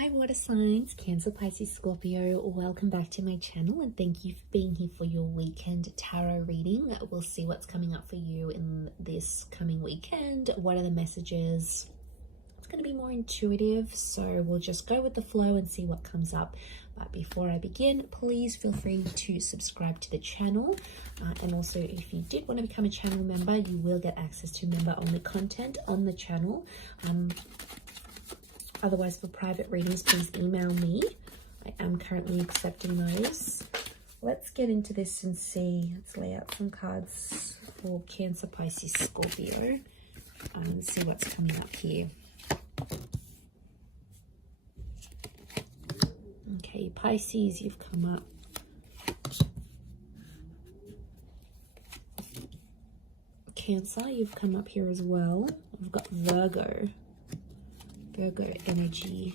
Hi water signs, Cancer, Pisces, Scorpio. Welcome back to my channel and thank you for being here for your weekend tarot reading. We'll see what's coming up for you in this coming weekend. What are the messages? It's going to be more intuitive, so we'll just go with the flow and see what comes up. But before I begin, please feel free to subscribe to the channel. And also, if you did want to become a channel member, you will get access to member-only content on the channel. Otherwise, for private readings, please email me. I am currently accepting those. Let's get into this and see. Let's lay out some cards for Cancer, Pisces, Scorpio and see what's coming up here. Okay, Pisces, you've come up. Cancer, you've come up here as well. We've got Virgo energy.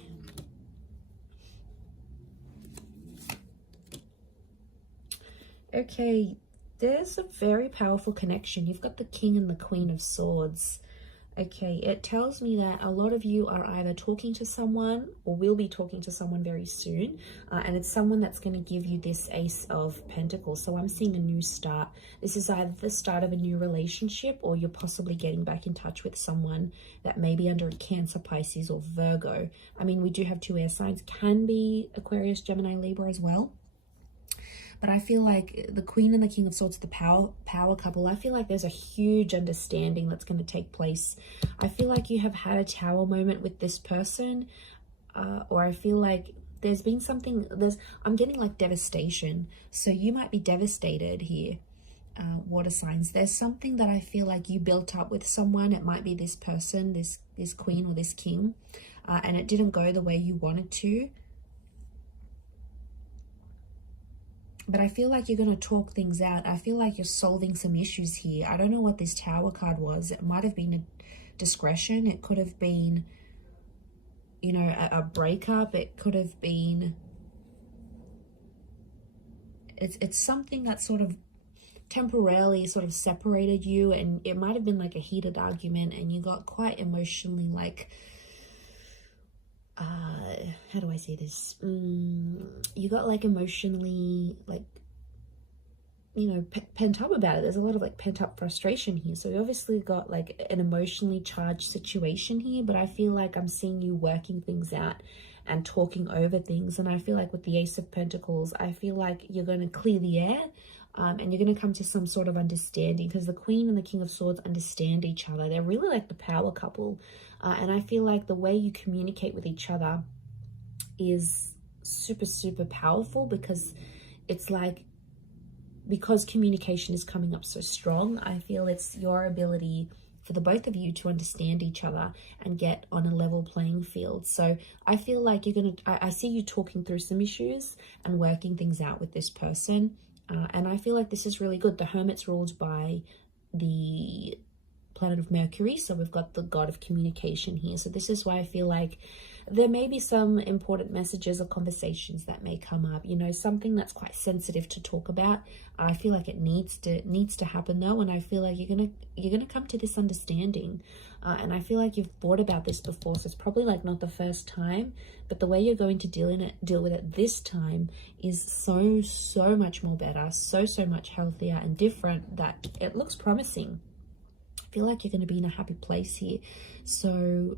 Okay, there's a very powerful connection. You've got the King and the Queen of Swords. Okay, it tells me that a lot of you are either talking to someone or will be talking to someone very soon. And it's someone that's going to give you this Ace of Pentacles. So I'm seeing a new start. This is either the start of a new relationship or you're possibly getting back in touch with someone that may be under a Cancer, Pisces or Virgo. I mean, we do have two air signs. Can be Aquarius, Gemini, Libra as well. But I feel like the Queen and the King of Swords, the power couple, I feel like there's a huge understanding that's going to take place. I feel like you have had a tower moment with this person, or I feel like there's been something, I'm getting like devastation. So you might be devastated here, water signs. There's something that I feel like you built up with someone. It might be this person, this Queen or this King, and it didn't go the way you wanted to. But I feel like you're going to talk things out. I feel like you're solving some issues here. I don't know what this Tower card was. It might have been a discretion. It could have been, you know, a breakup. It could have been... It's something that sort of temporarily sort of separated you. And it might have been like a heated argument and you got quite emotionally like... how do I say this? You got like emotionally like, you know, pent up about it. There's a lot of like pent up frustration here. So you obviously got like an emotionally charged situation here, but I feel like I'm seeing you working things out and talking over things. And I feel like with the Ace of Pentacles, I feel like you're going to clear the air. And you're going to come to some sort of understanding because the Queen and the King of Swords understand each other. They're really like the power couple. And I feel like the way you communicate with each other is super, super powerful because it's like, because communication is coming up so strong, I feel it's your ability for the both of you to understand each other and get on a level playing field. So I feel like you're going to, I see you talking through some issues and working things out with this person. And I feel like this is really good. The Hermit's ruled by the planet of Mercury. So we've got the god of communication here. So this is why I feel like there may be some important messages or conversations that may come up, you know, something that's quite sensitive to talk about. I feel like it needs to happen though. And I feel like you're going to come to this understanding. And I feel like you've thought about this before. So it's probably like not the first time, but the way you're going to deal with it this time is so much more better, so much healthier and different that it looks promising. I feel like you're going to be in a happy place here. So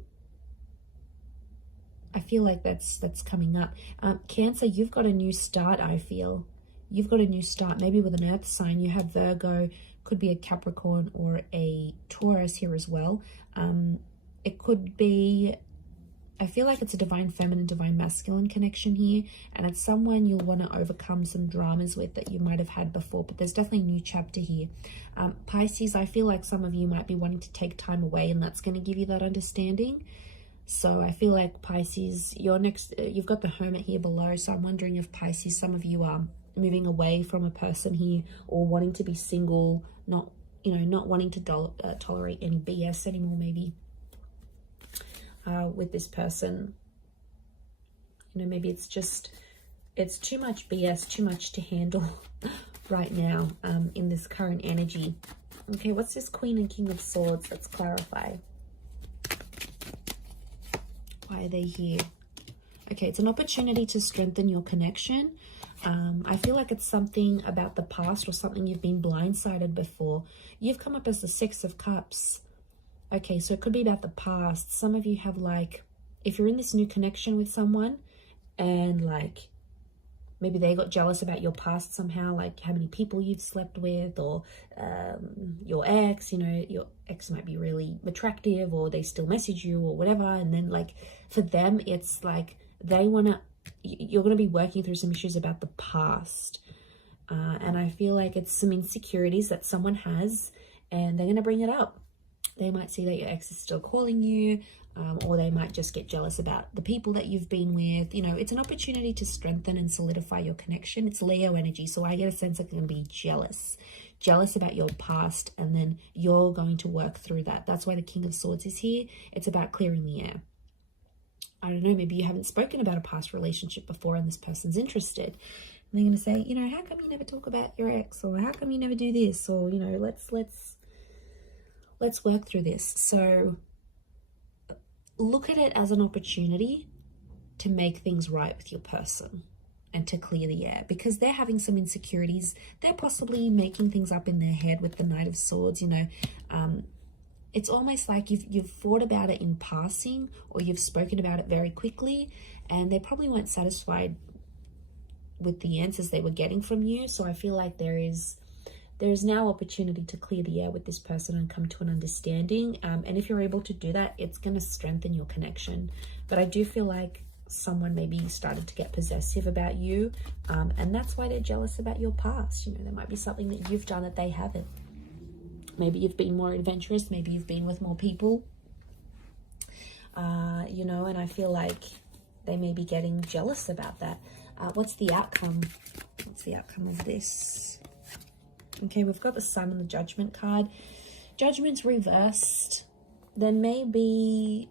I feel like that's coming up. Cancer, you've got a new start, I feel. You've got a new start, maybe with an earth sign. You have Virgo, could be a Capricorn or a Taurus here as well. It could be, I feel like it's a divine feminine, divine masculine connection here. And it's someone you'll want to overcome some dramas with that you might have had before. But there's definitely a new chapter here. Pisces, I feel like some of you might be wanting to take time away and that's going to give you that understanding. So I feel like Pisces, you've got the Hermit here below. So I'm wondering if Pisces, some of you are moving away from a person here or wanting to be single, not wanting to tolerate any BS anymore, maybe with this person. You know, maybe it's too much BS, too much to handle right now in this current energy. Okay, what's this Queen and King of Swords? Let's clarify. Why are they here? Okay, it's an opportunity to strengthen your connection. I feel like it's something about the past or something you've been blindsided before. You've come up as the Six of Cups. Okay, so it could be about the past. Some of you have like, if you're in this new connection with someone and like maybe they got jealous about your past somehow, like how many people you've slept with, or your ex, you know, your ex might be really attractive or they still message you or whatever. And then like for them, it's like they want to, you're going to be working through some issues about the past. And I feel like it's some insecurities that someone has and they're going to bring it up. They might see that your ex is still calling you, or they might just get jealous about the people that you've been with. You know, it's an opportunity to strengthen and solidify your connection. It's Leo energy, so I get a sense that they're going to be jealous about your past, and then you're going to work through that. That's why the King of Swords is here. It's about clearing the air. I don't know, maybe you haven't spoken about a past relationship before and this person's interested. And they're going to say, you know, how come you never talk about your ex? Or how come you never do this? Or, you know, let's work through this. So look at it as an opportunity to make things right with your person and to clear the air, because they're having some insecurities. They're possibly making things up in their head with the Knight of Swords, you know. It's almost like you've thought about it in passing, or you've spoken about it very quickly, and they probably weren't satisfied with the answers they were getting from you. So I feel like there is now opportunity to clear the air with this person and come to an understanding. And if you're able to do that, it's going to strengthen your connection. But I do feel like someone maybe started to get possessive about you, and that's why they're jealous about your past. You know, there might be something that you've done that they haven't. Maybe you've been more adventurous. Maybe you've been with more people. You know, and I feel like they may be getting jealous about that. What's the outcome? What's the outcome of this? Okay, we've got the Sun and the Judgment card. Judgment's reversed. There may be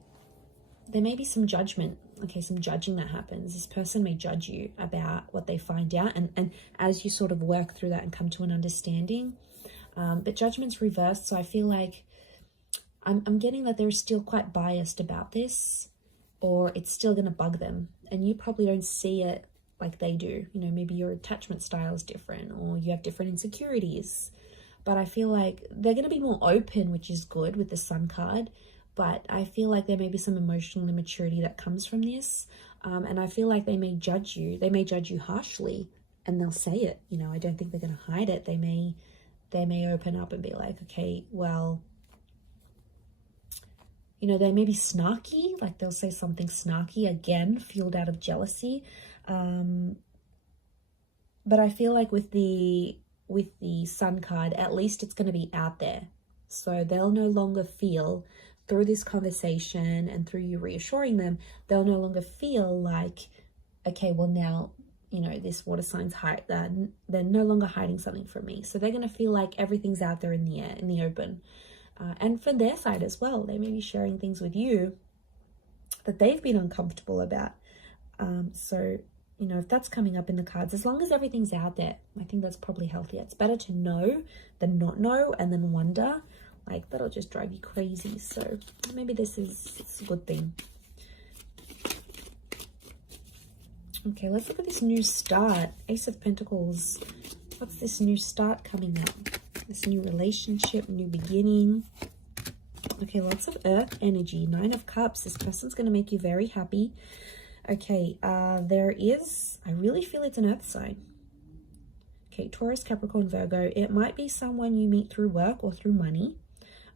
some judgment. Okay, some judging that happens. This person may judge you about what they find out, and as you sort of work through that and come to an understanding. But judgment's reversed, so I feel like I'm getting that they're still quite biased about this, or it's still going to bug them, and you probably don't see it like they do. You know, maybe your attachment style is different, or you have different insecurities. But I feel like they're going to be more open, which is good with the Sun card. But I feel like there may be some emotional immaturity that comes from this. And I feel like they may judge you. They may judge you harshly, and they'll say it. You know, I don't think they're going to hide it. They may open up and be like, okay, well, you know, they may be snarky. Like they'll say something snarky, again, fueled out of jealousy. But I feel like with the Sun card, at least it's going to be out there. So they'll no longer feel, through this conversation and through you reassuring them, they'll no longer feel like, okay, well now, you know, this water sign's they're no longer hiding something from me. So they're going to feel like everything's out there in the air, in the open. And from their side as well, they may be sharing things with you that they've been uncomfortable about. So, you know, if that's coming up in the cards, as long as everything's out there, I think that's probably healthier. It's better to know than not know and then wonder. Like, that'll just drive you crazy. So maybe it's a good thing. Okay, let's look at this new start. Ace of Pentacles. What's this new start coming up? This new relationship, new beginning. Okay, lots of earth energy. 9 of Cups. This person's going to make you very happy. Okay, I really feel it's an earth sign. Okay, Taurus, Capricorn, Virgo. It might be someone you meet through work or through money.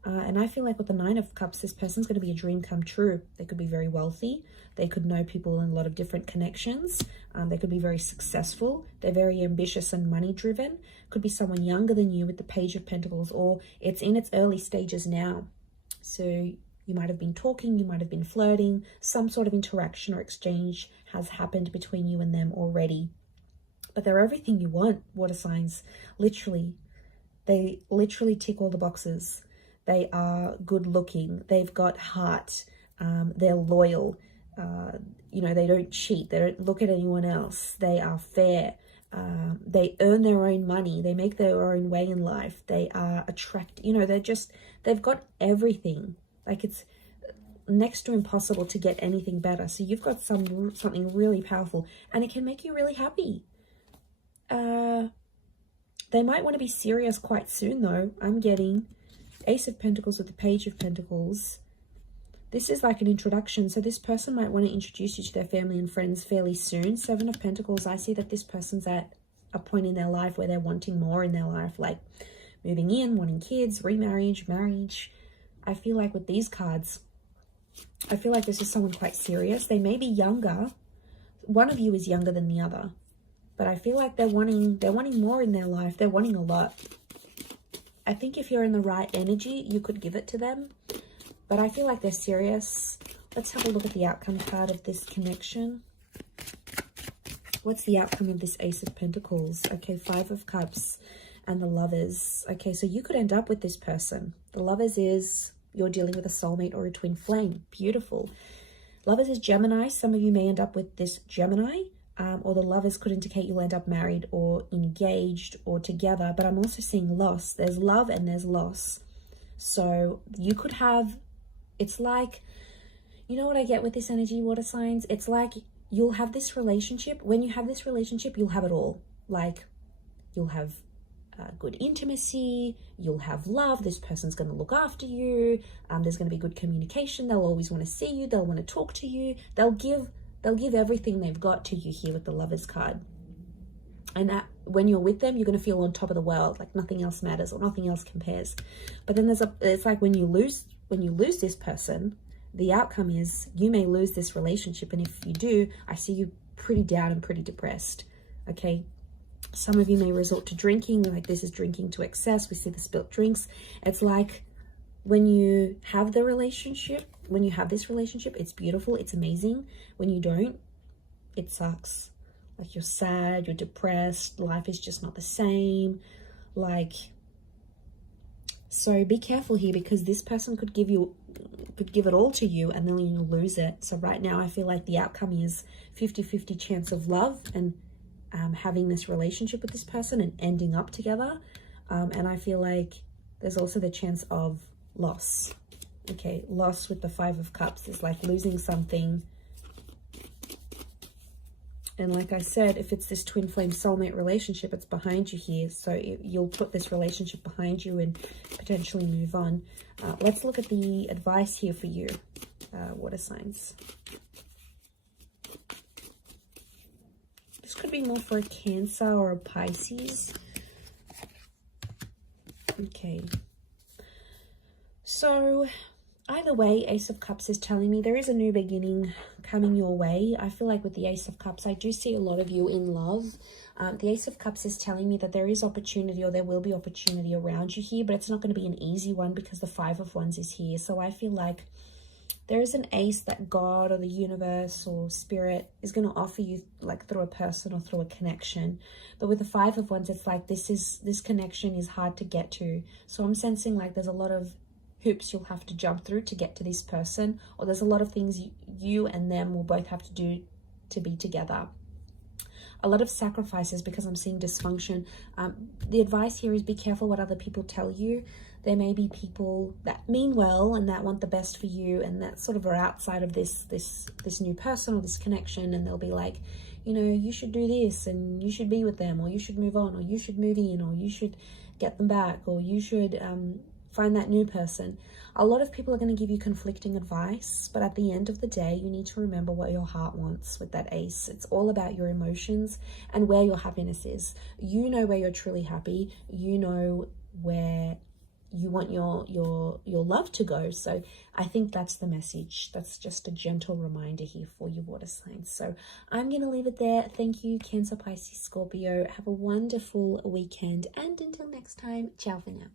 And I feel like with the 9 of Cups, this person's going to be a dream come true. They could be very wealthy. They could know people in a lot of different connections. They could be very successful. They're very ambitious and money driven. Could be someone younger than you with the Page of Pentacles, or it's in its early stages now. So you might have been talking, you might have been flirting. Some sort of interaction or exchange has happened between you and them already. But they're everything you want, water signs. Literally. They literally tick all the boxes. They are good looking. They've got heart. They're loyal. You know, they don't cheat. They don't look at anyone else. They are fair. They earn their own money. They make their own way in life. They are attractive. You know, they've got everything. Like next to impossible to get anything better. So you've got something really powerful, and it can make you really happy. They might want to be serious quite soon, though. I'm getting Ace of Pentacles with the Page of Pentacles. This is like an introduction. So this person might want to introduce you to their family and friends fairly soon. Seven of Pentacles, I see that this person's at a point in their life where they're wanting more in their life, like moving in, wanting kids, remarriage, marriage. I feel like with these cards, I feel like this is someone quite serious. They may be younger. One of you is younger than the other. But I feel like they're wanting more in their life. They're wanting a lot. I think if you're in the right energy, you could give it to them. But I feel like they're serious. Let's have a look at the outcome card of this connection. What's the outcome of this Ace of Pentacles? Okay, Five of Cups and the Lovers. Okay, so you could end up with this person. The Lovers is you're dealing with a soulmate or a twin flame. Beautiful. Lovers is Gemini. Some of you may end up with this Gemini. Or the Lovers could indicate you'll end up married or engaged or together. But I'm also seeing loss. There's love and there's loss. So you could have... It's like, you know what I get with this energy, water signs? It's like you'll have this relationship. When you have this relationship, you'll have it all. Like, you'll have good intimacy. You'll have love. This person's going to look after you. There's going to be good communication. They'll always want to see you. They'll want to talk to you. They'll give everything they've got to you here with the Lovers card. And that when you're with them, you're going to feel on top of the world, like nothing else matters or nothing else compares. But then it's like when you lose this person, the outcome is you may lose this relationship. And if you do, I see you pretty down and pretty depressed. Okay. Some of you may resort to drinking, like this is drinking to excess. We see the spilt drinks. It's like when you have the relationship, when you have this relationship, it's beautiful. It's amazing. When you don't, it sucks. Like you're sad, you're depressed. Life is just not the same. Like, so be careful here because this person could give it all to you and then you'll lose it. So right now I feel like the outcome is 50-50 chance of love and having this relationship with this person and ending up together. And I feel like there's also the chance of loss. Okay, loss with the Five of Cups is like losing something. And like I said, if it's this twin flame soulmate relationship, it's behind you here. So you'll put this relationship behind you and potentially move on. Let's look at the advice here for you, water signs. This could be more for a Cancer or a Pisces. Okay. So either way, Ace of Cups is telling me there is a new beginning coming your way. I feel like with the Ace of Cups, I do see a lot of you in love. The Ace of Cups is telling me that there is opportunity or there will be opportunity around you here, but it's not going to be an easy one because the Five of Wands is here. So I feel like there is an ace that God or the universe or spirit is going to offer you like through a person or through a connection. But with the Five of Wands, it's like this connection is hard to get to. So I'm sensing like there's a lot of hoops you'll have to jump through to get to this person, or there's a lot of things you and them will both have to do to be together. A lot of sacrifices because I'm seeing dysfunction. The advice here is be careful what other people tell you. There may be people that mean well and that want the best for you and that sort of are outside of this new person or this connection, and they'll be like, you know, you should do this and you should be with them, or you should move on, or you should move in, or you should get them back, or you should find that new person. A lot of people are going to give you conflicting advice, but at the end of the day, you need to remember what your heart wants with that ace. It's all about your emotions and where your happiness is. You know where you're truly happy. You know where you want your love to go. So I think that's the message. That's just a gentle reminder here for you, water signs. So I'm going to leave it there. Thank you, Cancer, Pisces, Scorpio. Have a wonderful weekend. And until next time, ciao for now.